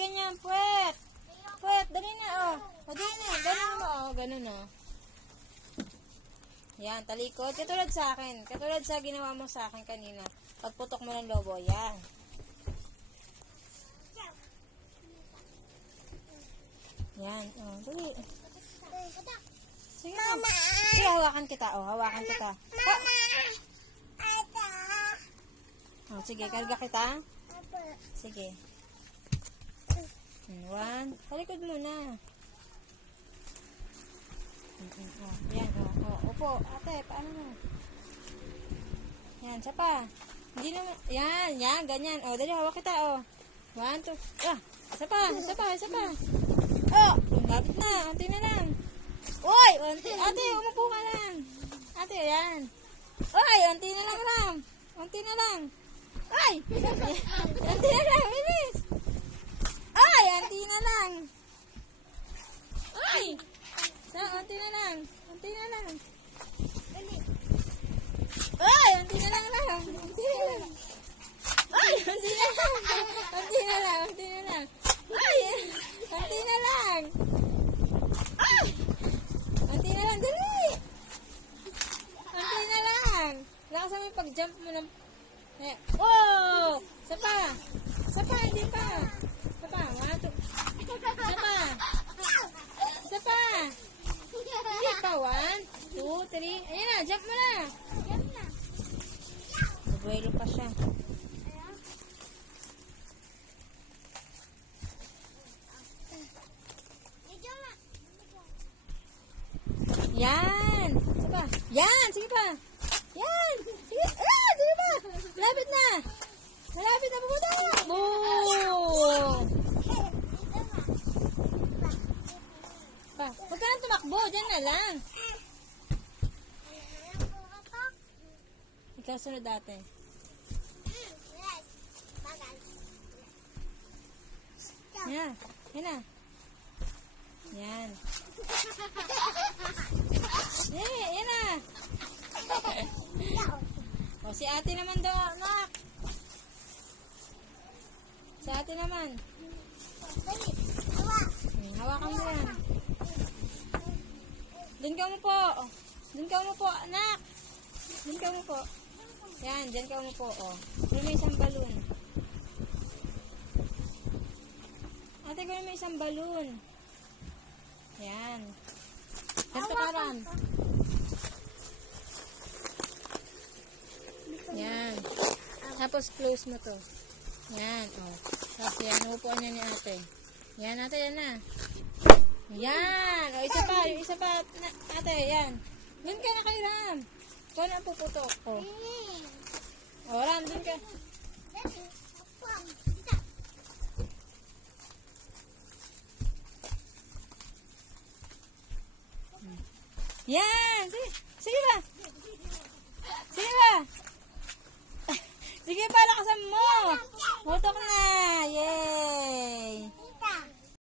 ganyan, puwet. Puwet, dali na, oh. O, dali na, ganun mo, oh. Ganun, oh. Yan, talikod. Katulad sa akin. Katulad sa ginawa mo sa akin kanina. Pagputok mo ng lobo, yan. Yan, oh, dali. Sige, Mama. Sige, hawakan kita, oh. Hawakan kita. Oh, sige, karga kita. Sige. 1. Talikod muna. Oh, yan, oh. Upo, ate, paano mo? Yan, isa pa. Hindi naman, yan, ganyan. Oh, dali, hawak kita, oh. 1, 2, isa pa. Oh, lumapit na, unti na lang. Uy, unti, ate, umupo ka lang. Ate, yan. Uy, unti na lang, Ram. Unti na lang. Uy, unti na lang, bilis. Uy, unti na lang. Uy, unti na lang. Unti na lang. Uy, unti na lang, Ram. Unti na lang. Uy, unti na lang. Unti na lang. Uy, unti na lang. Ay! Unti na lang, dali! Unti na lang. Lakas mo yung pag-jump mo ng... Oh! Isa pa, hindi pa. Isa pa, 1, 2. Isa pa. Hindi pa, 1, 2, 3. Ayan na, jump mo na. Nagwelo pa siya. Yan! Sige pa. Yan! Sige pa. Yan! Sige. Sige pa. Malapit na. Pupunta na. Boom! Huwag ka nang tumakbo. Diyan na lang. Ikaw sunod ate. Yan. Yan na. Yan. Yan na. O, si ate naman daw, anak. Si ate naman. Hawakan mo yan. Doon ka mo po, anak. Doon ka mo po. Yan, dyan ka mo po, o. Pero may isang balon. Ate, ko may isang balon. Yan. Ganto ka, Ram. Yan. Tapos close mo to. Yan, oh. Tapos yan, upuan niya ni ate. Yan, ate, yan na. Yan. O, isa pa, ate, yan. Dun ka na kay Ram. Ikaw na ang puputok. O, Ram, dun ka. Yan! Sige ba?